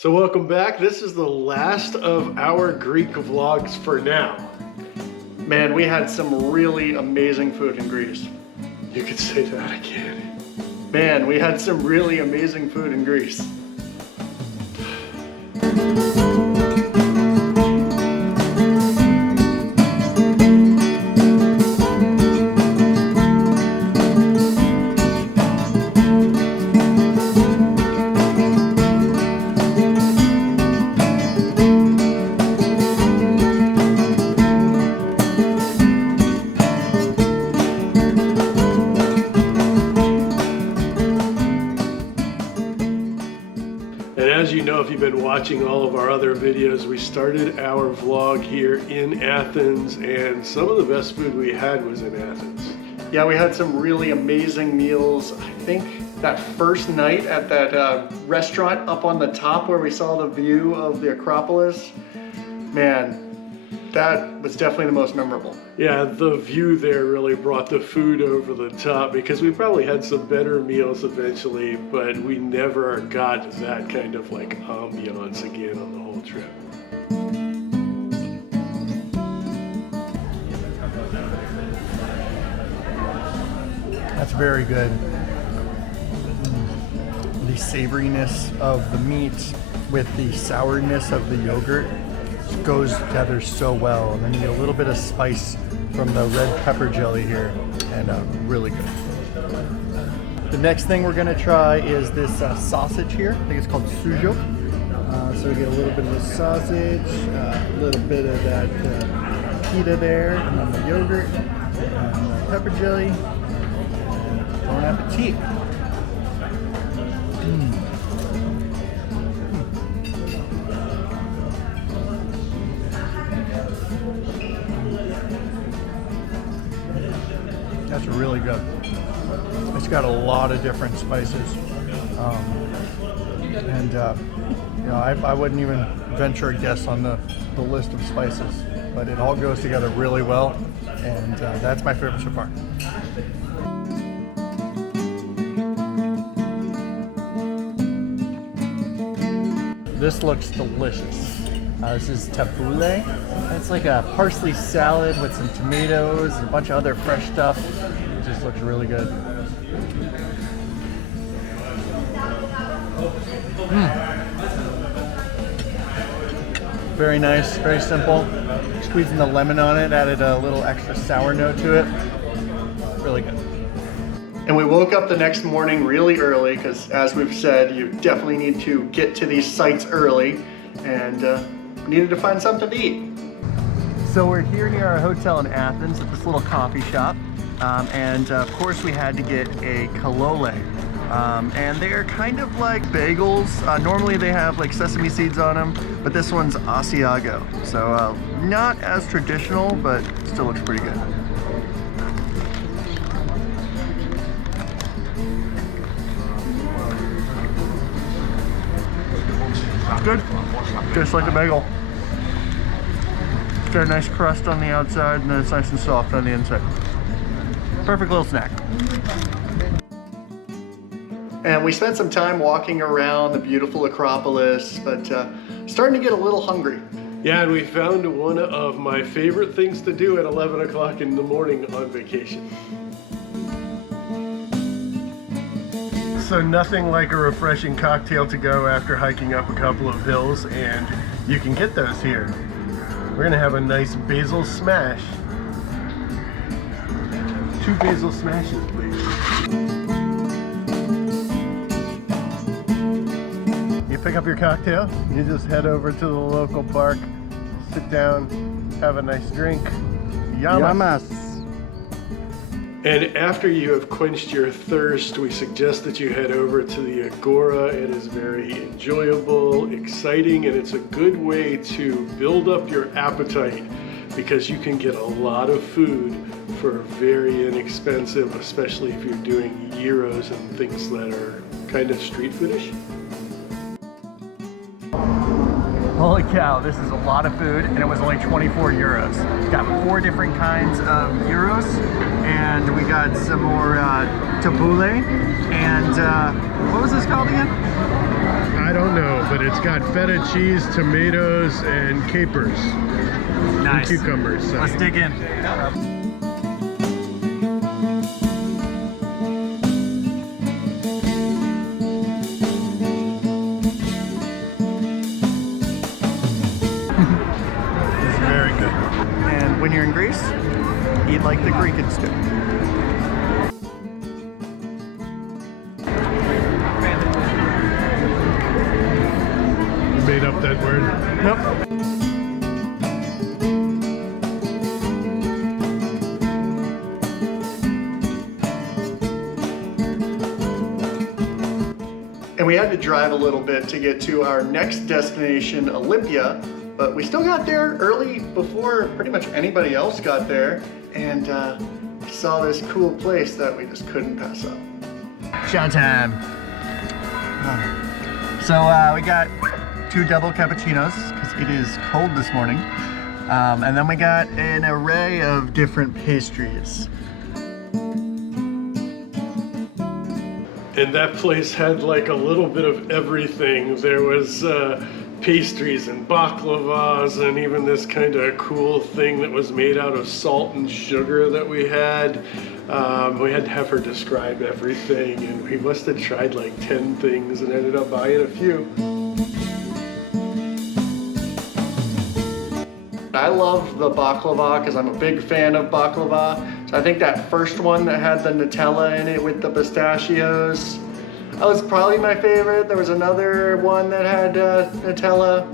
So welcome back. This is the last of our Greek vlogs for now. Man, we had some really amazing food in Greece. You could say that again. Man, we had some really amazing food in Greece. As you know, if you've been watching all of our other videos, we started our vlog here in Athens, and some of the best food we had was in Athens. Yeah, we had some really amazing meals. I think that first night at that restaurant up on the top where we saw the view of the Acropolis, man, that was definitely the most memorable. Yeah, the view there really brought the food over the top, because we probably had some better meals eventually, but we never got that kind of like ambiance again on the whole trip. That's very good. The savoriness of the meat with the sourness of the yogurt goes together so well, and then you get a little bit of spice from the red pepper jelly here, and really good. The next thing we're gonna try is this sausage here. I think it's called sujo. So we get a little bit of the sausage, a little bit of that pita there, and then the yogurt, pepper jelly. Bon appetit. That's really good. It's got a lot of different spices, you know, I wouldn't even venture a guess on the list of spices, but it all goes together really well, and that's my favorite so far. This looks delicious. This is tabbouleh. It's like a parsley salad with some tomatoes and a bunch of other fresh stuff. It just looks really good. Very nice, very simple. Squeezing the lemon on it added a little extra sour note to it. Really good. And we woke up the next morning really early, because as we've said, you definitely need to get to these sites early, and needed to find something to eat. So we're here near our hotel in Athens at this little coffee shop, and of course we had to get a kalole, and they're kind of like bagels. Normally they have like sesame seeds on them, but this one's Asiago, so not as traditional, but still looks pretty good. Good, just like a bagel. Got a nice crust on the outside, and then it's nice and soft on the inside. Perfect little snack. And we spent some time walking around the beautiful Acropolis, but starting to get a little hungry. Yeah, and we found one of my favorite things to do at 11 o'clock in the morning on vacation. So nothing like a refreshing cocktail to go after hiking up a couple of hills, and you can get those here. We're gonna have a nice basil smash. 2 basil smashes, please. You pick up your cocktail, you just head over to the local park, sit down, have a nice drink. Yamas. And after you have quenched your thirst, we suggest that you head over to the Agora. It is very enjoyable, exciting, and it's a good way to build up your appetite, because you can get a lot of food for very inexpensive, especially if you're doing gyros and things that are kind of street foodish. Holy cow, this is a lot of food, and it was only 24 euros. It's got 4 different kinds of gyros, and we got some more tabbouleh, and what was this called again? I don't know, but it's got feta cheese, tomatoes, and capers. Nice. And cucumbers. So. Let's dig in. It's very good. And when you're in Greece, eat like the Greeks do. You made up that word? Nope. And we had to drive a little bit to get to our next destination, Olympia, but we still got there early before pretty much anybody else got there, and saw this cool place that we just couldn't pass up. Showtime. So we got 2 double cappuccinos because it is cold this morning, and then we got an array of different pastries. And that place had like a little bit of everything. There was pastries and baklavas and even this kind of cool thing that was made out of salt and sugar that we had. We had to have her describe everything, and we must have tried like 10 things and ended up buying a few. I love the baklava because I'm a big fan of baklava. So I think that first one that had the Nutella in it with the pistachios, that was probably my favorite. There was another one that had Nutella.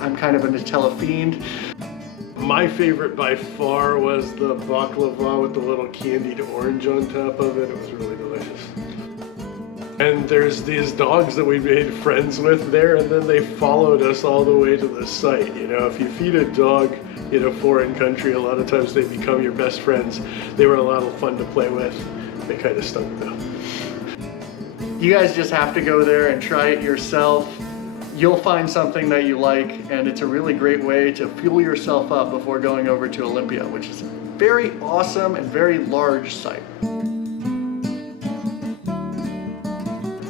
I'm kind of a Nutella fiend. My favorite by far was the baklava with the little candied orange on top of it. It was really delicious. And there's these dogs that we made friends with there, and then they followed us all the way to the site. You know, if you feed a dog in a foreign country, a lot of times they become your best friends. They were a lot of fun to play with. They kind of stunk though. You guys just have to go there and try it yourself. You'll find something that you like, and it's a really great way to fuel yourself up before going over to Olympia, which is a very awesome and very large site.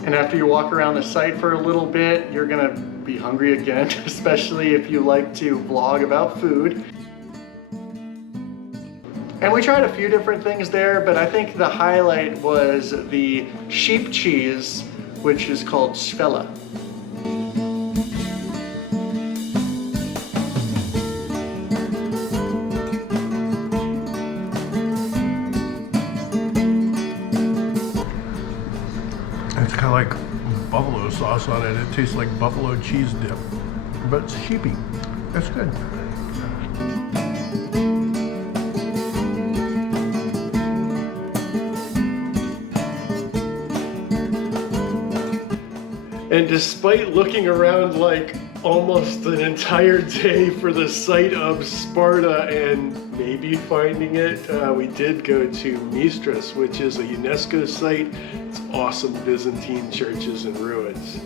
And after you walk around the site for a little bit, you're gonna be hungry again, especially if you like to vlog about food. And we tried a few different things there, but I think the highlight was the sheep cheese, which is called svela. It's kind of like buffalo sauce on it. It tastes like buffalo cheese dip, but it's sheepy. That's good. And despite looking around like almost an entire day for the site of Sparta and maybe finding it, we did go to Mistras, which is a UNESCO site. It's awesome Byzantine churches and ruins.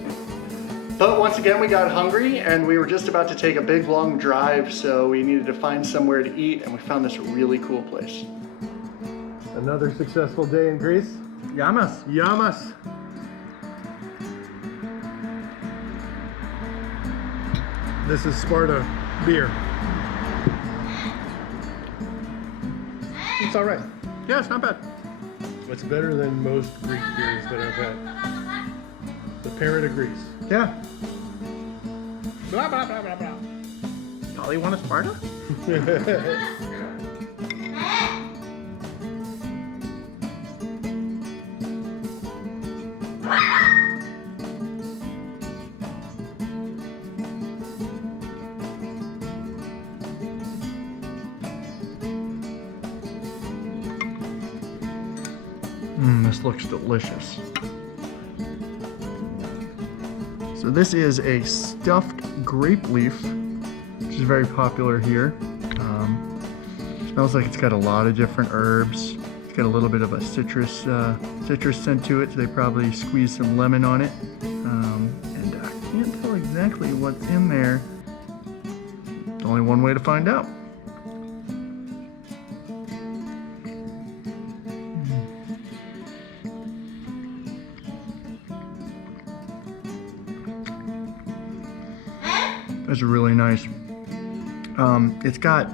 But once again, we got hungry and we were just about to take a big long drive, so we needed to find somewhere to eat, and we found this really cool place. Another successful day in Greece. Yamas. Yamas. This is Sparta beer. It's all right. Yeah, it's not bad. It's better than most Greek beers that I've had. The parrot agrees. Yeah. Blah, blah, blah, blah, blah. Dolly want a Sparta? This looks delicious. So this is a stuffed grape leaf, which is very popular here. Smells like it's got a lot of different herbs. It's got a little bit of a citrus scent to it, so they probably squeezed some lemon on it. And I can't tell exactly what's in there. There's only one way to find out. It's really nice. It's got, I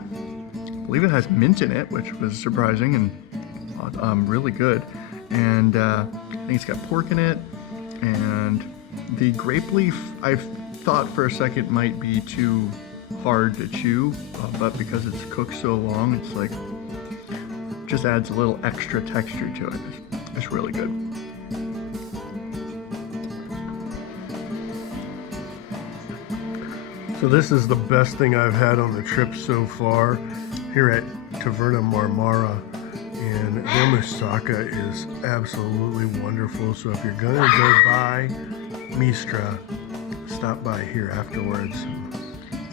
believe it has mint in it, which was surprising and really good. And I think it's got pork in it. And the grape leaf, I thought for a second might be too hard to chew, but because it's cooked so long, it's like, just adds a little extra texture to it. It's really good. So this is the best thing I've had on the trip so far here at Taverna Marmara, and their moussaka is absolutely wonderful. So if you're gonna go by Mistra, stop by here afterwards and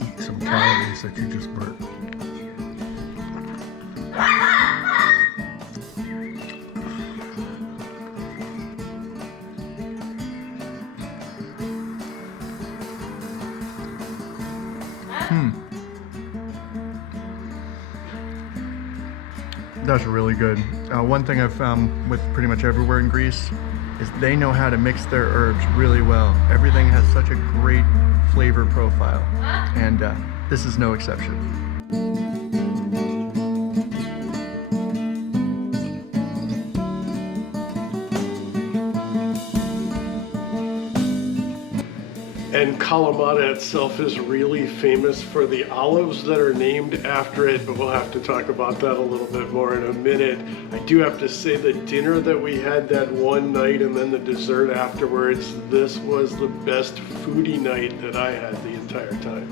eat some calories that you just burnt. That's really good. One thing I've found with pretty much everywhere in Greece is they know how to mix their herbs really well. Everything has such a great flavor profile, and this is no exception. And Kalamata itself is really famous for the olives that are named after it, but we'll have to talk about that a little bit more in a minute. I do have to say the dinner that we had that one night and then the dessert afterwards, this was the best foodie night that I had the entire time.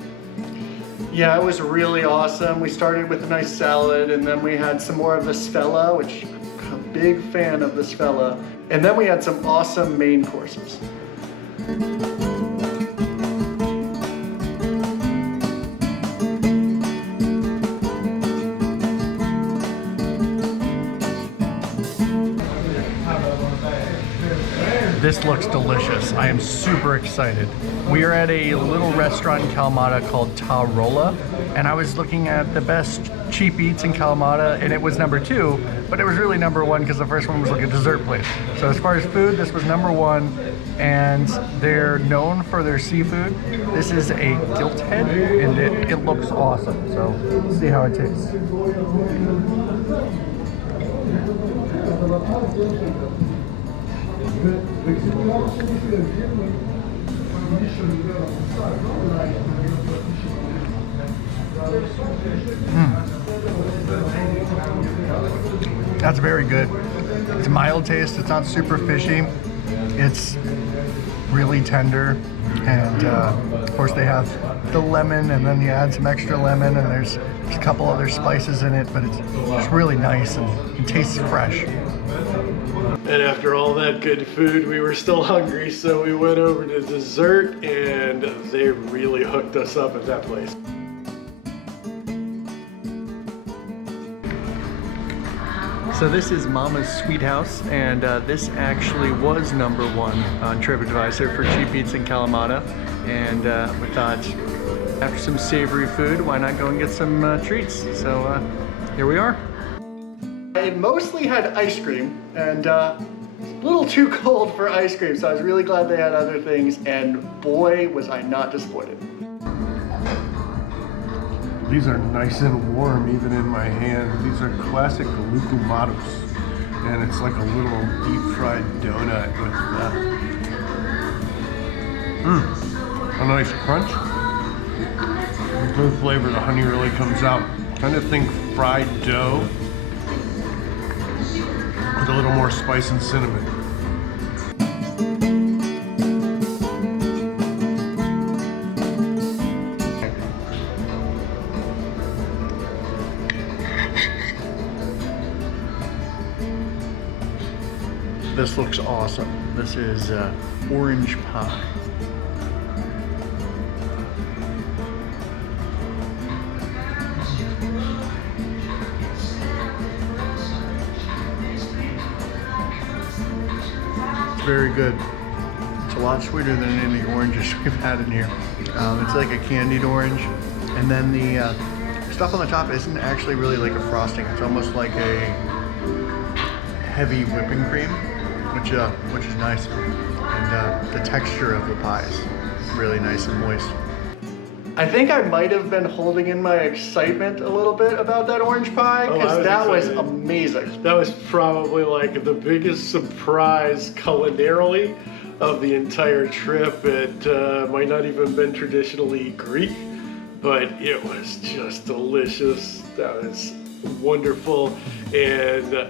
Yeah, it was really awesome. We started with a nice salad, and then we had some more of the sfella, which I'm a big fan of the sfella. And then we had some awesome main courses. This looks delicious. I am super excited. We are at a little restaurant in Kalamata called Tarola, and I was looking at the best cheap eats in Kalamata, and it was number 2, but it was really number 1 because the first one was like a dessert place. So as far as food, this was number 1, and they're known for their seafood. This is a gilt head, and it looks awesome. So let's see how it tastes. That's very good. It's a mild taste. It's not super fishy. It's really tender, and of course they have the lemon, and then you add some extra lemon, and there's a couple other spices in it, but it's really nice and it tastes fresh. And after all that good food, we were still hungry, so we went over to dessert, and they really hooked us up at that place. So this is Mama's Sweet House, and this actually was number 1 on TripAdvisor for cheap eats in Kalamata. And we thought, after some savory food, why not go and get some treats? So here we are. I mostly had ice cream, and a little too cold for ice cream, so I was really glad they had other things, and boy, was I not disappointed. These are nice and warm even in my hand. These are classic lukumatos, and it's like a little deep fried donut with a nice crunch. Good flavor, the honey really comes out. Kind of think fried dough with a little more spice and cinnamon. This looks awesome. This is orange pie. It's very good. It's a lot sweeter than any of the oranges we've had in here. It's like a candied orange, and then the stuff on the top isn't actually really like a frosting. It's almost like a heavy whipping cream, which is nice, and the texture of the pie is really nice and moist. I think I might have been holding in my excitement a little bit about that orange pie, because that was amazing. That was probably like the biggest surprise culinarily of the entire trip. It might not even been traditionally Greek, but it was just delicious. That was wonderful. And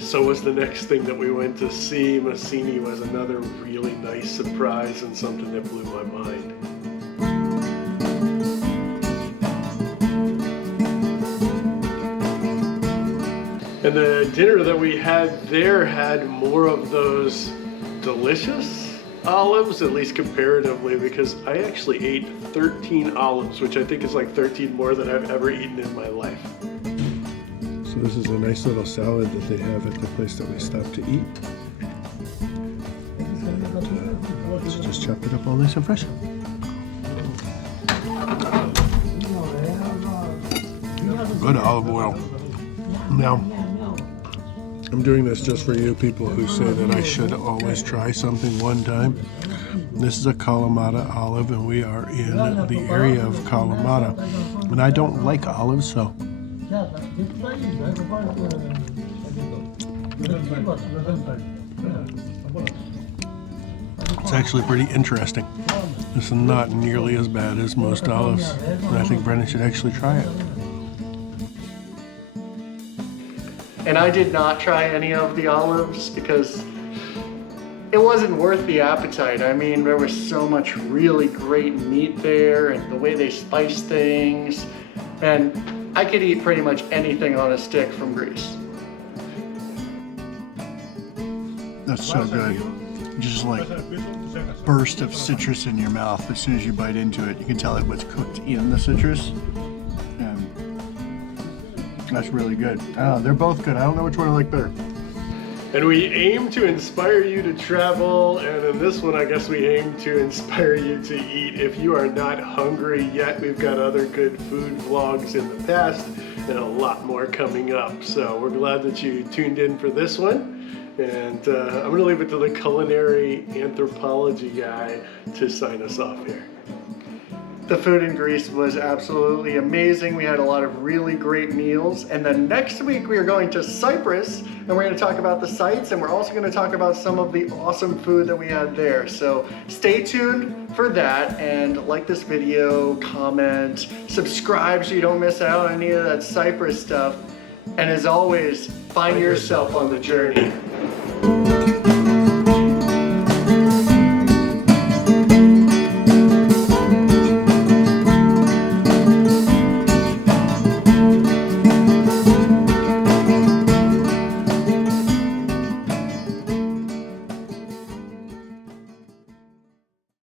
so was the next thing that we went to see. Messini was another really nice surprise and something that blew my mind. And the dinner that we had there had more of those delicious olives, at least comparatively, because I actually ate 13 olives, which I think is like 13 more than I've ever eaten in my life. So this is a nice little salad that they have at the place that we stopped to eat. Let's just chop it up all nice and fresh. Good olive oil. Now, I'm doing this just for you people who say that I should always try something one time. This is a Kalamata olive, and we are in the area of Kalamata. And I don't like olives, so it's actually pretty interesting. This is not nearly as bad as most olives, and I think Brendon should actually try it. And I did not try any of the olives because it wasn't worth the appetite. I mean, there was so much really great meat there, and the way they spice things, and I could eat pretty much anything on a stick from Greece. That's so good. Just like burst of citrus in your mouth as soon as you bite into it. You can tell it was cooked in the citrus. That's really good. They're both good. I don't know which one I like better. And we aim to inspire you to travel, and in this one I guess we aim to inspire you to eat. If you are not hungry yet, we've got other good food vlogs in the past and a lot more coming up. So we're glad that you tuned in for this one. And I'm gonna leave it to the culinary anthropology guy to sign us off here. The food in Greece was absolutely amazing. We had a lot of really great meals. And then next week we are going to Cyprus, and we're going to talk about the sites, and we're also going to talk about some of the awesome food that we had there. So stay tuned for that, and like this video, comment, subscribe so you don't miss out on any of that Cyprus stuff. And as always, find yourself on the journey.